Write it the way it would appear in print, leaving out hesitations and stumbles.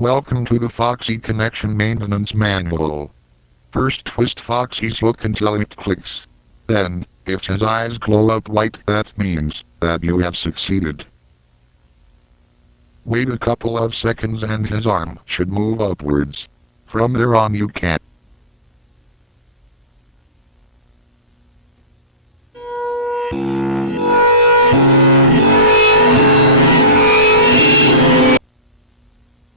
Welcome to the Foxy Connection Maintenance Manual. First twist Foxy's hook until it clicks. Then, if his eyes glow up white, that means that you have succeeded. Wait a couple of seconds and his arm should move upwards. From there on you can